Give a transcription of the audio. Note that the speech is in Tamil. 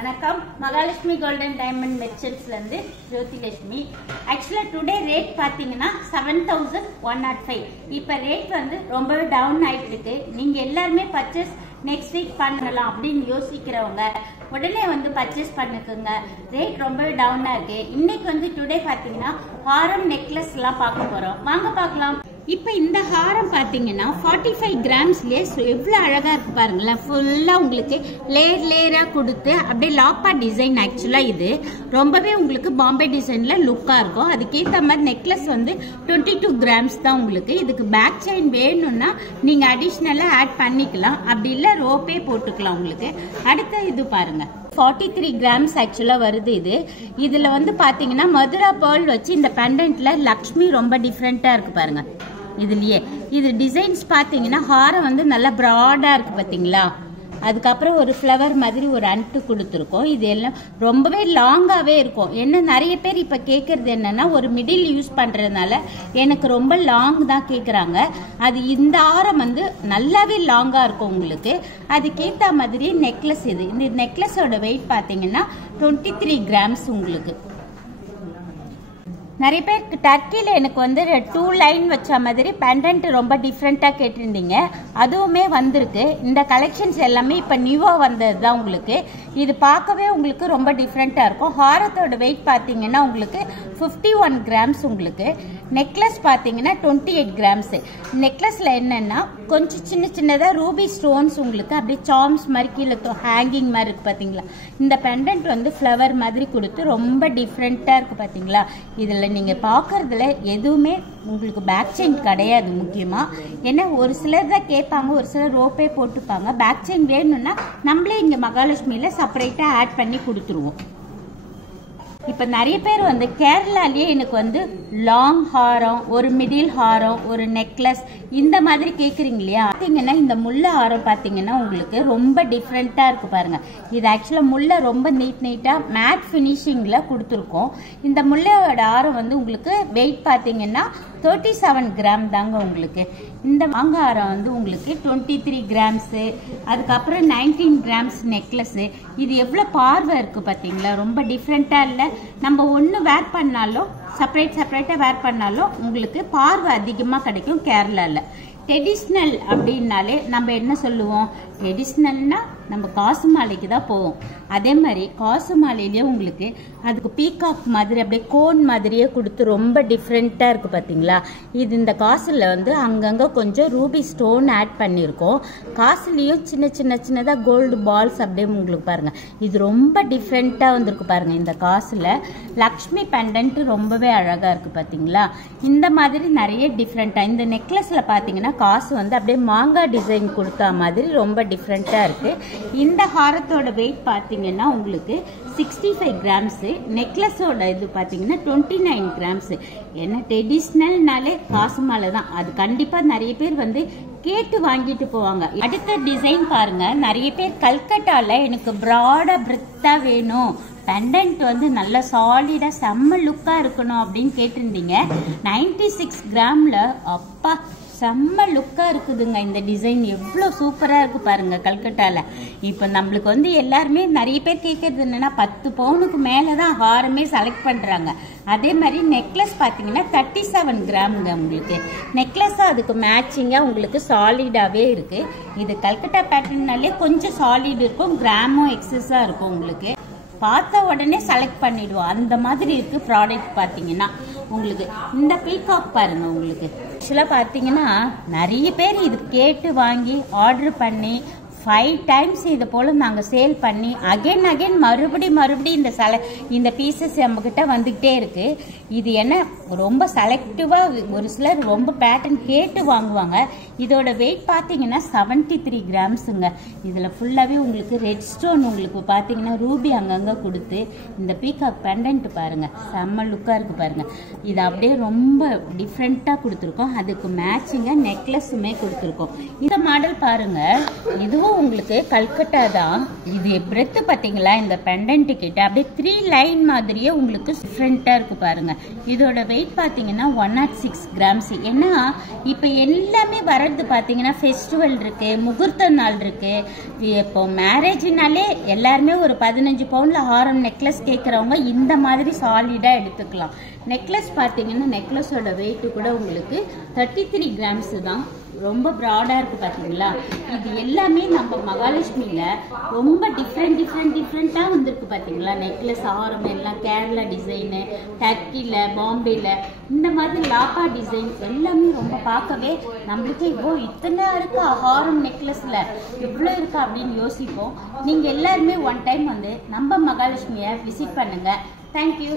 வணக்கம் மகாலட்சுமி கோல்டன் டைமண்ட் மெர்ச்சன்ட்ஸ்ல இருந்து ஜோதிலட்சுமி. ஆக்சுவலா டுடே ரேட் பாத்தீங்கன்னா 7105. இப்ப ரேட் வந்து ரொம்பவே டவுன் ஆயிட்டு இருக்கு. நீங்க எல்லாருமே பர்ச்சேஸ் நெக்ஸ்ட் வீக் பண்ணலாம் அப்படின்னு யோசிக்கிறவங்க உடனே வந்து பர்ச்சேஸ் பண்ணுக்குங்க. ரேட் ரொம்பவே டவுனா இருக்கு. இன்னைக்கு வந்து டுடே பாத்தீங்கன்னா ஹாரம் நெக்லஸ் எல்லாம் பார்க்க போறோம். வாங்க பார்க்கலாம். இப்ப இந்த ஹாரம் பாத்தீங்கன்னா 45 கிராம்ஸ்லயே எவ்வளவு அழகா இருக்கு பாருங்களேன். ஃபுல்லா உங்களுக்கு லேயர் லேயரா கொடுத்து அப்படியே லாப்பா டிசைன். ஆக்சுவலா இது ரொம்பவே உங்களுக்கு பாம்பே டிசைன்ல லுக்கா இருக்கும். அதுக்கேற்ற மாதிரி நெக்லஸ் வந்து 22 கிராம்ஸ் தான் உங்களுக்கு. இதுக்கு பேக் செயின் வேணும்னா நீங்க அடிஷ்னலா ஆட் பண்ணிக்கலாம். அப்படி இல்ல ரோப்பே போட்டுக்கலாம் உங்களுக்கு. அடுத்த இது பாருங்க 43 கிராம்ஸ் ஆக்சுவலா வருது. இதுல வந்து பாத்தீங்கன்னா மதுரா பேர்ல் வச்சு இந்த பெண்டன்ட்ல லக்ஷ்மி ரொம்ப டிஃப்ரெண்டா இருக்கு பாருங்க. இதுலயே இது டிசைன்ஸ் பாத்தீங்கன்னா ஹாரம் வந்து நல்லா பிராடா இருக்கு பாத்தீங்களா. அதுக்கப்புறம் ஒரு ஃப்ளவர் மாதிரி ஒரு அன்ட்டு கொடுத்துருக்கோம். இது எல்லாம் ரொம்பவே லாங்காவே இருக்கும். என்ன நிறைய பேர் இப்ப கேட்கறது என்னன்னா ஒரு மிடில் யூஸ் பண்றதுனால எனக்கு ரொம்ப லாங் தான் கேக்குறாங்க. அது இந்த ஆரம் வந்து நல்லாவே லாங்கா இருக்கும் உங்களுக்கு. அதுக்கேற்ற மாதிரி நெக்லஸ் இந்த நெக்லஸோட வெயிட் பாத்தீங்கன்னா 23 கிராம்ஸ் உங்களுக்கு. நிறைய பேருக்கு டர்க்கில எனக்கு வந்து 2 லைன் வச்ச மாதிரி பெண்டன்ட் ரொம்ப டிஃப்ரெண்டா கேட்டிருந்தீங்க. அதுவுமே வந்திருக்கு. இந்த கலெக்ஷன்ஸ் எல்லாமே இப்ப நியூவா வந்ததுதான் உங்களுக்கு. இது பார்க்கவே உங்களுக்கு ரொம்ப டிஃப்ரெண்டா இருக்கும். ஹாரத்தோட வெயிட் பாத்தீங்கன்னா உங்களுக்கு 51 கிராம்ஸ் உங்களுக்கு. நெக்லஸ் பாத்தீங்கன்னா 28 கிராம்ஸ். நெக்லஸ்ல என்னன்னா கொஞ்சம் சின்ன சின்னதா ரூபி ஸ்டோன்ஸ் உங்களுக்கு அப்படியே சார்ம்ஸ் மாதிரி கீழே ஹேங்கிங் மாதிரி இருக்கு பாத்தீங்களா. இந்த பெண்டன்ட் வந்து ஃப்ளவர் மாதிரி கொடுத்து ரொம்ப டிஃப்ரெண்டா இருக்கு பாத்தீங்களா. இதுல நீங்க பாக்குறதுல எதுவுமே உங்களுக்கு பேக் செயின் கிடையாது. முக்கியமா ஏன்னா ஒரு சிலர் தான் கேட்பாங்க, ஒரு சிலர் ரோப்பே போட்டுப்பாங்க. பேக் செயின் வேணும்னா நம்மளே இங்க மகாலட்சுமியில செப்பரேட்டா ஆட் பண்ணி கொடுத்துருவோம். இப்ப நிறைய பேர் வந்து கேரளாலேயே எனக்கு வந்து லாங் ஹாரம், ஒரு மிடில் ஹாரம், ஒரு நெக்லஸ் இந்த மாதிரி கேக்குறீங்க இல்லையா. பாத்தீங்கன்னா இந்த முல்லை ஹாரம் பாத்தீங்கன்னா உங்களுக்கு ரொம்ப டிஃப்ரெண்டா இருக்கு பாருங்க. இது ஆக்சுவலா முல்லை ரொம்ப நீட்டா மேட் பினிஷிங்ல கொடுத்துருக்கோம். இந்த முல்லையோட ஹாரம் வந்து உங்களுக்கு வெயிட் பாத்தீங்கன்னா 37 கிராம் தாங்க உங்களுக்கு. இந்த மாங்காய் ஹாரம் வந்து உங்களுக்கு 23 கிராம்ஸ். அதுக்கப்புறம் 19 கிராம்ஸ் நெக்லஸ். இது எவ்வளவு பார்வை இருக்கு பாத்தீங்களா. ரொம்ப டிஃப்ரெண்டா இல்ல. நம்ம ஒண்ணு வேர் பண்ணாலும் செப்பரேட்டா வேர் பண்ணாலும் உங்களுக்கு பார்வை அதிகமா கிடைக்கும் கேரளால. ட்ரெடிஷ்னல் அப்படின்னாலே நம்ம என்ன சொல்லுவோம், ட்ரெடிஷ்னல்னா நம்ம காசு மாலைக்கு தான் போவோம். அதே மாதிரி காசு மாலையிலேயே உங்களுக்கு அதுக்கு பீகாக் மாதிரி அப்படியே கோன் மாதிரியே கொடுத்து ரொம்ப டிஃப்ரெண்டா இருக்கு பாத்தீங்களா. இது இந்த காசுல வந்து அங்கங்க கொஞ்சம் ரூபி ஸ்டோன் ஆட் பண்ணிருக்கோம். காசுலயும் சின்னதா கோல்டு பால்ஸ் அப்படியே உங்களுக்கு பாருங்க. இது ரொம்ப டிஃப்ரெண்டா வந்திருக்கு பாருங்க. இந்த காசுல லக்ஷ்மி பெண்டன்ட் ரொம்பவே அழகா இருக்கு பாத்தீங்களா. இந்த மாதிரி நிறைய டிஃப்ரெண்டா இந்த நெக்லஸ்ல பாத்தீங்கன்னா காசு வந்து அப்படியே மாங்காய் டிசைன் கொடுத்தா மாதிரி ரொம்ப டிஃப்ரெண்டா இருக்கு. இந்த ஹாரத்தோட வெயிட் பாத்தீங்கன்னா உங்களுக்கு 65 கிராம்ஸ். நெக்லஸோட இது பாத்தீங்கன்னா 29 கிராம்ஸ். என்ன ட்ரெடிஷ்னல்னாலே காசு மாலை தான். அது கண்டிப்பா நிறைய பேர் வந்து கேட்டு வாங்கிட்டு போவாங்க. அடுத்த டிசைன் பாருங்க. நிறைய பேர் கல்கட்டால எனக்கு பிராடா பிரித்தா வேணும், பெண்டன்ட் வந்து நல்ல சாலிடா செம்ம லுக்கா இருக்கணும் அப்படின்னு கேட்டிருந்தீங்க. 96 கிராம்ல அப்பா செம்ம லுக்கா இருக்குதுங்க. இந்த டிசைன் எவ்வளவு சூப்பரா இருக்கு பாருங்க கல்கட்டால. இப்ப நம்மளுக்கு வந்து எல்லாருமே நிறைய பேர் கேட்கறது என்னன்னா 10 பவுனுக்கு மேலதான் ஹாரமே செலக்ட் பண்றாங்க. அதே மாதிரி நெக்லஸ் பாத்தீங்கன்னா 37 கிராம்ங்க உங்களுக்கு. நெக்லஸ் அதுக்கு மேட்சிங்கா உங்களுக்கு சாலிடாவே இருக்கு. இது கல்கட்டா பேட்டர்னாலே கொஞ்சம் சாலிட் இருக்கும், கிராமும் எக்ஸஸா இருக்கும் உங்களுக்கு. பார்த்த உடனே செலக்ட் பண்ணிடுவோம் அந்த மாதிரி இருக்கு ப்ராடக்ட் பாத்தீங்கன்னா உங்களுக்கு. இந்த பீகாக் பாருங்க உங்களுக்கு. ஆக்சுவலா பாத்தீங்கன்னா நிறைய பேர் இது கேட்டு வாங்கி ஆர்டர் பண்ணி 5 டைம்ஸ் இது போல நாங்க சேல் பண்ணி அகைன் மறுபடியும் இந்த பீசஸ் நம்ம கிட்ட வந்துகிட்டே இருக்கு. இது என்ன ரொம்ப செலக்டிவா ஒரு சிலர் ரொம்ப பேட்டர்ன் கேட்டு வாங்குவாங்க. இதோட வெயிட் பாத்தீங்கன்னா 73 கிராம்ஸுங்க. இதுல ஃபுல்லாவே உங்களுக்கு ரெட் ஸ்டோன் உங்களுக்கு பாத்தீங்கன்னா ரூபி அங்கங்க கொடுத்து இந்த பீகாக் பெண்டன்ட் பாருங்க செம்ம லுக்கா இருக்கு பாருங்க. இது அப்படியே ரொம்ப டிஃப்ரெண்டா கொடுத்துருக்கோம். அதுக்கு மேட்சிங்கா நெக்லஸுமே கொடுத்துருக்கோம். இந்த மாடல் பாருங்க. இதுவும் உங்களுக்கு கல்கட்டா தான். இது பிரெத் பாத்தீங்களா. இந்த பெண்டன்ட் கிட்ட அப்படியே 3 லைன் மாதிரியே உங்களுக்கு டிஃப்ரெண்டா இருக்கு பாருங்க. இதோட வெயிட் பாத்தீங்கன்னா 106 கிராம்ஸ். ஏன்னா இப்ப எல்லாமே வர அடுத்து பார்த்தீங்கன்னா ஃபெஸ்டிவல் இருக்குது, முகூர்த்த நாள் இருக்குது. இப்போ மேரேஜ்னாலே எல்லாருமே ஒரு 15 பவுனில் ஹாரம் நெக்லஸ் கேட்குறவங்க இந்த மாதிரி சாலிடாக எடுத்துக்கலாம். நெக்லஸ் பார்த்தீங்கன்னா நெக்லஸோட வெயிட்டு கூட உங்களுக்கு 33 கிராம்ஸு தான். ரொம்ப ப்ராடாக இருக்குது பார்த்தீங்களா. இது எல்லாமே நம்ம மகாலட்சுமியில் ரொம்ப டிஃப்ரெண்ட்டாக வந்திருக்கு பார்த்தீங்களா. நெக்லஸ் ஆரம் எல்லாம் கேரளா டிசைனு, டர்க்கியில், பாம்பேயில் இந்த மாதிரி லாப்பா டிசைன் எல்லாமே ரொம்ப பார்க்கவே நம்மளுக்கு இத்தனை இருக்கா ஹாரம் நெக்லஸில் இவ்வளோ இருக்கா அப்படின்னு யோசிப்போம். நீங்கள் எல்லாருமே ஒன் டைம் வந்து நம்ம மகாலட்சுமியை விசிட் பண்ணுங்கள். தேங்க்யூ.